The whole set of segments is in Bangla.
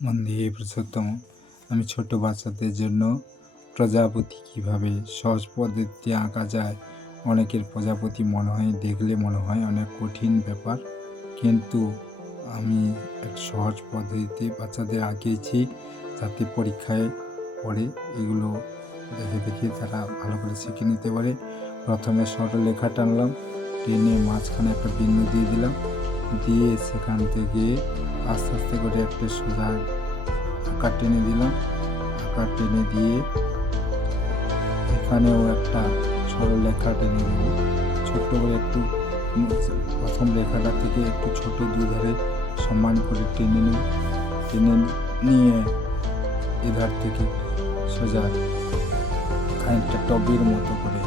বন্ধু পুরুষোত্তম, আমি ছোট বাচ্চাদের জন্য প্রজাপতি কীভাবে সহজ পদ্ধতিতে আঁকা যায়। অনেকের প্রজাপতি দেখলে মনে হয় অনেক কঠিন ব্যাপার, কিন্তু আমি এক সহজ পদ্ধতিতে বাচ্চাদের আঁকিয়েছি, যাতে পরীক্ষায় পড়ে এগুলো দেখে দেখে তারা ভালো করে শিখে নিতে পারে। প্রথমে সরলরেখা টানলাম, টেনে মাঝখানে একটা বিন্দু দিয়ে দিলাম, দিয়ে সেখান থেকে আস্তে আস্তে করে একটা সোজা আকার টেনে দিলাম। আকার টেনে দিয়ে এখানেও একটা সরলরেখা টেনে দেব। ছোট্ট করে একটু প্রথম রেখাটা থেকে একটু ছোট দুধারে সমান করে টেনে নেব। টেনে নিয়ে এধার থেকে সোজা খানিকটা টবের মতো করে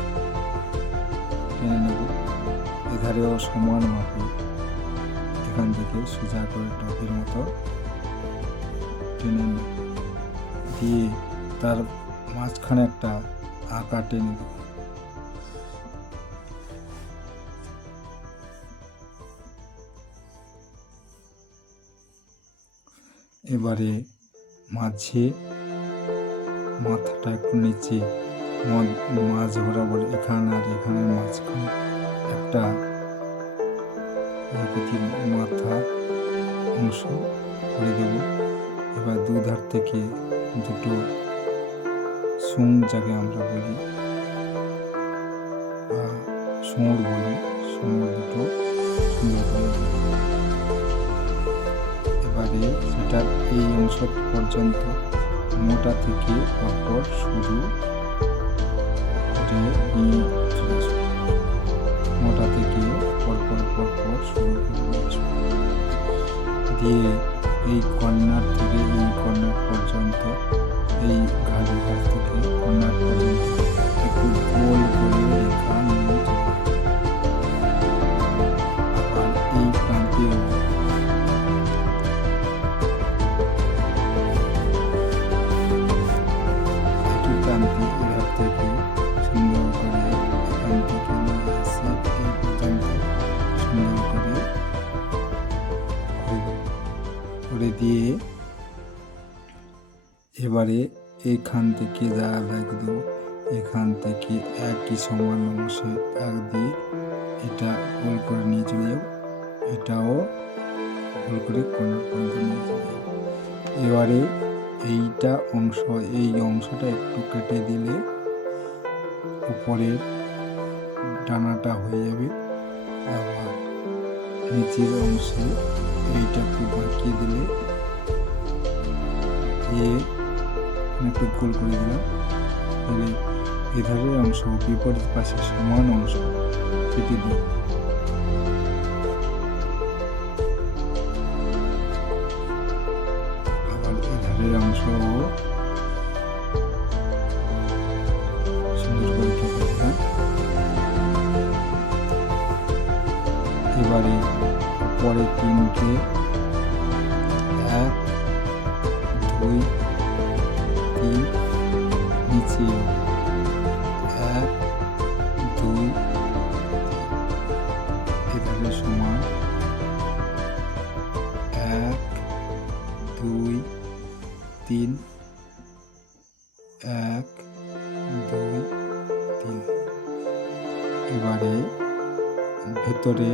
টেনে নেব। এধারেও সমান মাপে এখান থেকে সোজা করে টবের মতো টেনে দিয়ে তার মাঝখানে একটা আঁকা টেনে দেব। এবারে মাঝে মাথাটা একটু নিচে মাঝ বরাবর এখানে আর এখানের মাঝখানে একটা মাথা অংশ করে দেব। এবার দুধার থেকে দুটো সুং, যাকে আমরা বলি সুঁড় বলি, সুঁড় দুটো সুন্দর করে দেব। এবারে সেটার এই অংশ পর্যন্ত মোটা থেকে পরপর শুরু করে নিয়ে চলে আসবো। মোটা থেকে পরপর শুরু করে দিয়ে এই কর্নার থেকে এই কর্নার পর্যন্ত, এই ঘাড়ের কাছ থেকে কর্নার পর্যন্ত একটু গোল করে রেখা নিয়ে আবার এই প্রান্তে একটু প্রান্তে এধার থেকে সুন্দর করে এখান থেকে নিয়ে এসে এই পর্যন্ত সুন্দর করে দিয়ে এবারে এখান থেকে যা দাগ দেব, এখান থেকে একই সমান অংশে দাগ দিয়ে এটা গোল করে নিয়ে চলে যাব। এটাও গোল করে কর্নার পর্যন্ত নিয়ে চলে যাব। এবারে এই অংশটা একটু কেটে দিলে উপরের ডানাটা হয়ে যাবে। আবার নিচের অংশে এইটা একটু বাঁকিয়ে দিলে একটু গোল করে দিলাম। তাহলে এধারের অংশ বিপরীত পাশে সমান অংশ কেটে দিই। আবার এধারের অংশ সুন্দর করে কেটে দিলাম। এবারে পরে তিনটে 1 2 3 নিচে 1 2 এধারে সমান 1 2 3 1 2 3। এবারে ভেতরে